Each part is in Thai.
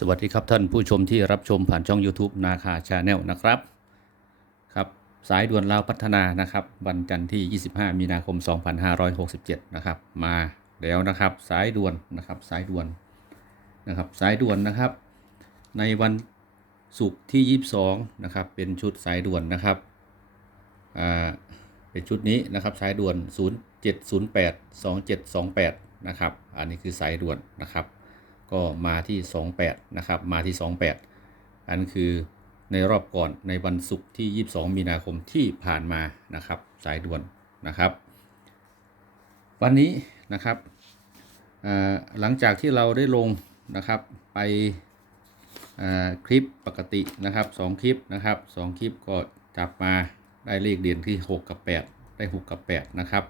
สวัสดีครับท่านผู้ชมที่รับชมผ่านช่อง YouTube นาคาชาแนลนะครับครับสายด่วนลาวพัฒนานะครับวันจันทร์ที่ 25 มีนาคม 2567 นะครับมาแล้วนะครับสายด่วนนะครับสายด่วนนะครับสายด่วนนะครับ ในวันศุกร์ที่ 22 นะครับเป็นชุดสายด่วนนะครับอ่าเป็นชุดนี้นะครับสายด่วน 0708 2728 นะครับอันนี้คือสายด่วนนะครับ ก็มาที่ 28 นะครับ มาที่ 28 อันคือในรอบก่อนในวันศุกร์ที่ 22 มีนาคมที่ผ่านมานะครับ สายด่วนนะครับ วันนี้นะครับหลังจากที่เราได้ลงนะครับไปคลิปปกตินะครับ2คลิปนะครับ2คลิปก็จับมาได้เลขเด่นที่ 6 กับ 8 ได้ 6 กับ 8 นะครับ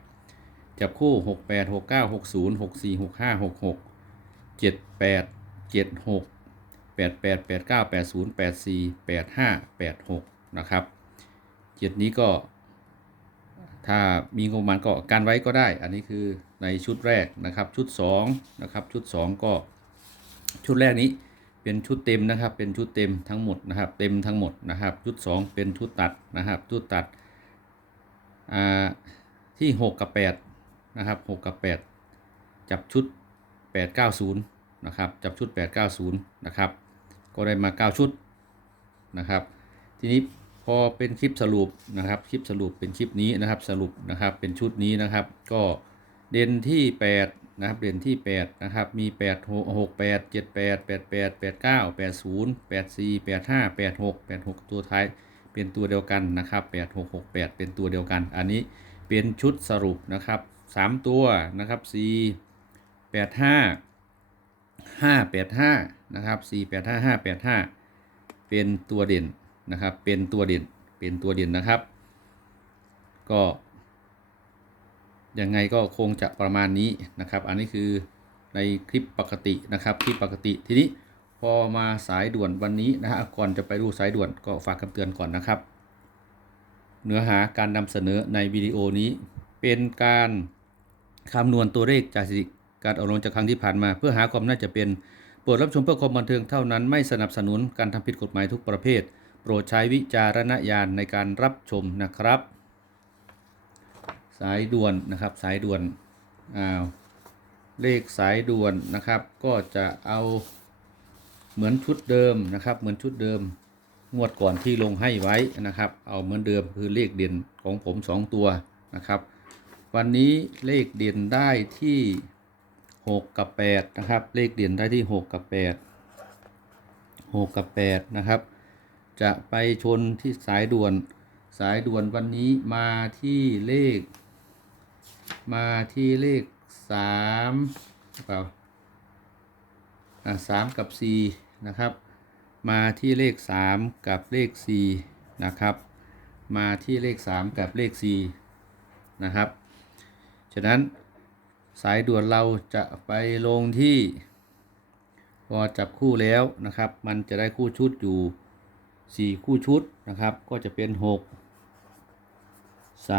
จับคู่ 6 8 6 9 6 0 6 4 6 5 6 6 เจ็ดแปดเจ็ดหกแปดแปดแปดเก้าแปดศูนย์แปดสี่แปดห้าแปดหกนะครับเจ็ดนี้ก็ถ้ามีงบประมาณก็การไว้ก็ได้ อันนี้คือในชุดแรกนะครับชุด2นะครับชุด 2 ก็ชุดแรกนี้เป็นชุดเต็มนะครับ เป็นชุดเต็มทั้งหมดนะครับ เต็มทั้งหมดนะครับ ชุด 2 เป็นชุดตัดนะครับ ชุดตัดที่ 6 กับ8นะครับ6กับ 8 จับชุด 890นะครับจับชุด 890นะครับก็ได้มา 9 ชุดนะครับทีนี้พอเป็นคลิปสรุปนะครับคลิปสรุปเป็นคลิปนี้นะครับสรุปนะครับเป็นชุดนี้นะครับ ก็เด่นที่ 8 นะครับ เด่นที่ 8 นะครับ มี 8 6 8 7 8 8 8 8 9 80 84 85 86 86 ตัวท้ายเป็นตัวเดียวกันนะครับ 86 68 เป็นตัวเดียวกัน อันนี้เป็นชุดสรุปนะครับ 3 ตัวนะครับ 4 แปดห้าห้าแปดห้านะครับสี่แปดห้าห้าแปดห้าเป็นตัวเด่นนะครับ เป็นตัวเด่น เป็นตัวเด่นนะครับ ก็ ยังไงก็คงจะประมาณนี้นะครับ อันนี้คือในคลิปปกตินะครับ คลิปปกติ ทีนี้พอมาสายด่วนวันนี้นะฮะ ก่อนจะไปดูสายด่วนก็ฝากคำเตือนก่อนนะครับ เนื้อหาการนำเสนอในวิดีโอนี้ เป็นการคำนวณตัวเลขจากสถิติ การเอาลงจากครั้งที่ผ่านมา เพื่อหาความน่าจะเป็นโปรดรับชมเพื่อความบันเทิงเท่านั้นไม่สนับสนุนการทำผิดกฎหมายทุกประเภท โปรดใช้วิจารณญาณในการรับชมนะครับ สายด่วนนะครับสายด่วนอ้าวเลขสายด่วนนะครับ ก็จะเอาเหมือนชุดเดิมนะครับ เหมือนชุดเดิมงวดก่อนที่ลงให้ไว้นะครับ เอาเหมือนเดิมคือเลขเด่นของผม 2 ตัวนะครับ วันนี้เลขเด่นได้ที่ 6 กับ 8 นะครับ เลขเด่นได้ที่ 6 กับ 8 6 กับ 8 นะครับ จะไปชนที่สายด่วนสายด่วนวันนี้มาที่เลข มาที่เลข3เปล่าอ่าสามกับ4นะครับ มาที่เลข3กับเลข4นะครับ มาที่เลข3กับเลข4นะครับ ฉะนั้น สายด่วนเราจะไปลงที่พอจับคู่แล้วนะครับ มันจะได้คู่ชุดอยู่ 4 คู่ชุดนะครับ ก็จะเป็น 6 3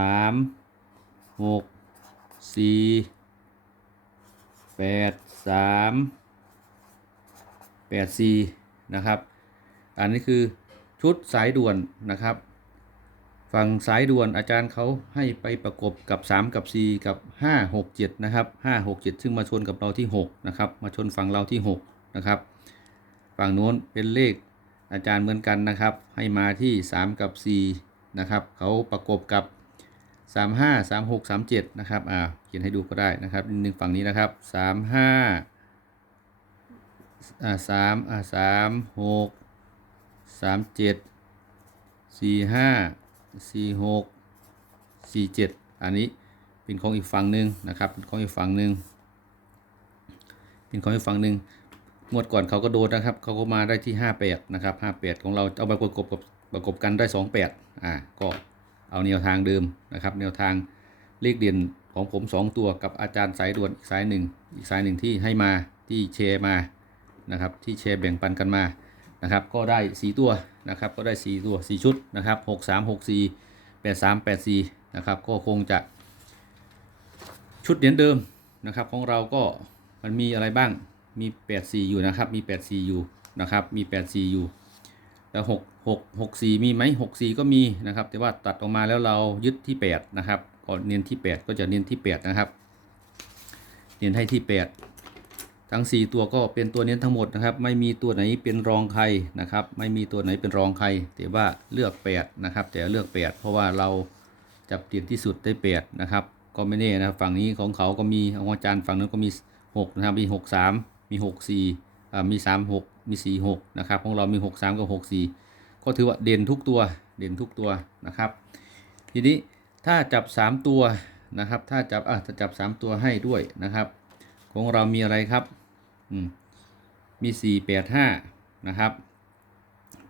6 4 8 3 8 4นะครับ อันนี้คือชุดสายด่วนนะครับ ฝั่งสายด่วนอาจารย์เขาให้ไปประกบกับ 3 กับ 4 กับ 5 6 7 นะครับ 5 6 7 ซึ่งมาชนกับเราที่ 6 นะครับ มาชนฝั่งเราที่ 6 นะครับ ฝั่งโน้นเป็นเลขอาจารย์เหมือนกันนะครับ ให้มาที่ 3 กับ 4 นะครับ เขาประกบกับ 3 5 3 6 3 7 นะครับ อ่า เขียนให้ดูก็ได้นะครับนิดนึงฝั่งนี้นะครับ 3 5 อ่า3อ่า3 6 3 7 4 5สี่ห กสี่เจ็ดอันนี้เป็นของอีกฝั่งหนึ่งนะครับเป็นของอีกฝั่งหนึ่งเป็นของอีกฝั่งหนึ่งงวดก่อนเขาก็โดนนะครับเขาก็มาได้ที่ห้าแปดนะครับห้าแปดของเราเอาไปประกบกับประกบกันได้สองแปดอ่าก็เอาแนวทางเดิมนะครับ แนวทางเลขเด่นของผมสองตัวกับอาจารย์สายด่วนอีกสายหนึ่งอีกสายหนึ่งที่ให้มาที่แชร์มานะครับที่แชร์แบ่งปันกันมา นะครับก็ได้ 4 ตัวนะครับก็ได้ 4 ตัว 4 ชุดนะครับ6 3 6 4 8 3 8 4นะครับก็คงจะชุดเหมือนเดิมนะครับของเราก็มันมีอะไรบ้างมี 8 4 อยู่นะครับมี 8 4 อยู่นะครับมี 8 4 อยู่แล้ว6 6 6 4 มีไหม6 4 ก็มีนะครับแต่ว่าตัดออกมาแล้วเรายึดที่ 8 นะครับก็เน้นที่ 8 ก็จะเน้นที่ 8 นะครับเน้นให้ที่ 8 ทั้ง 4 ตัวก็เป็นตัวเน้นทั้งหมดนะครับ ไม่มีตัวไหนเป็นรองใครนะครับ ไม่มีตัวไหนเป็นรองใครแต่ว่าเลือก 8 นะครับ แต่เลือก 8 เพราะว่าเราจับเด่นที่สุดได้ 8 นะครับ ก็ไม่แน่นะฝั่งนี้ของเขาก็มีของอาจารย์ฝั่งนั้นก็มี 6 นะครับ มี 6 3 มี 6 4อ่ามี 3 6 มี 4 6 นะครับ ของเรามี 6 3 กับ 6 4 ก็ถือว่าเด่นทุกตัว เด่นทุกตัวนะครับ ทีนี้ถ้าจับ 3 ตัวนะครับ ถ้าจับอะจะจับ 3 ตัวให้ด้วยนะครับ ของเรามีอะไรครับ อืม มี4 8 5นะครับ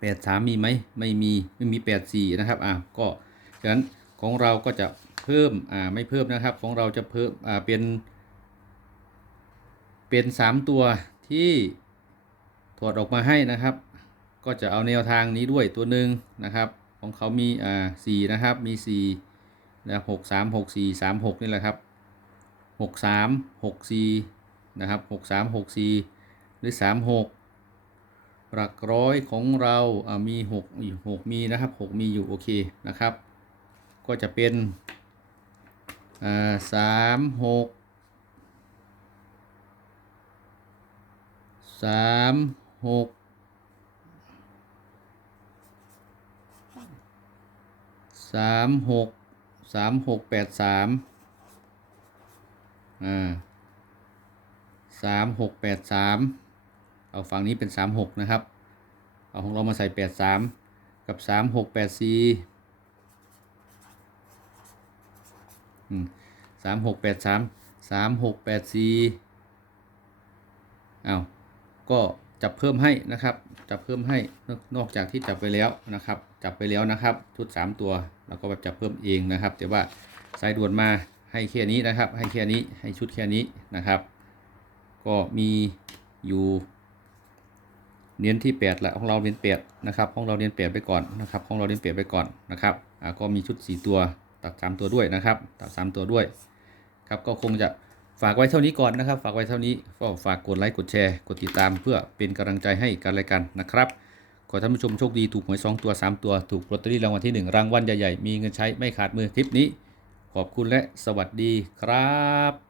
8 3มีไหมไม่มีไม่มี8 4นะครับอะก็ฉะนั้นของเราก็จะเพิ่มอ่าไม่เพิ่มนะครับ ของเราจะเพิ่มอ่าเป็นเป็น3ตัวที่ถอดออกมาให้นะครับ ก็จะเอาแนวทางนี้ด้วยตัวหนึ่งนะครับ ของเขามีอ่าสี่นะครับมีสี่นะครับหกสามหกสี่สามหกนี่แหละครับ หกสามหกสี่นะครับหกสามหกสี่หรือสามหกหลักร้อยของเราอ่ามีหกหกมีนะครับหกมีอยู่โอเคนะครับ ก็จะเป็นอ่าสามหกสามหกสามหกสามหกแปดสาม อ่าสามหกแปดสามเอาฝั่งนี้เป็นสามหกนะครับ เอาของเรามาใส่แปดสามกับสามหกแปดสี่สามหกแปดสามสามหกแปดสี่เอาก็จับเพิ่มให้นะครับ จับเพิ่มให้นอกจากที่จับไปแล้วนะครับ จับไปแล้วนะครับ ชุด 3 ตัว แล้วก็แบบจับเพิ่มเองนะครับ แต่ว่าสายด่วนมา ให้แค่นี้นะครับ ให้แค่นี้ให้ชุดแค่นี้นะครับ ก็มีอยู่เน้นที่8ละของเราเน้น8นะครับของเราเน้น8ไปก่อนนะครับของเราเน้น8ไปก่อนนะครับอ่าก็มีชุด 4 ตัวตัด 3 ตัวด้วยนะครับตัด 3 ตัวด้วยครับก็คงจะฝากไว้เท่านี้ก่อนนะครับ ฝากไว้เท่านี้ก็ฝากกดไลค์กดแชร์กดติดตามเพื่อเป็นกำลังใจให้กันและกันนะครับขอท่านผู้ชมโชคดีถูกหวย 2 ตัว 3 ตัวถูกลอตเตอรี่รางวัลที่ 1 รางวัลใหญ่ๆ มีเงินใช้ไม่ขาดมือคลิปนี้ ขอบคุณและสวัสดีครับ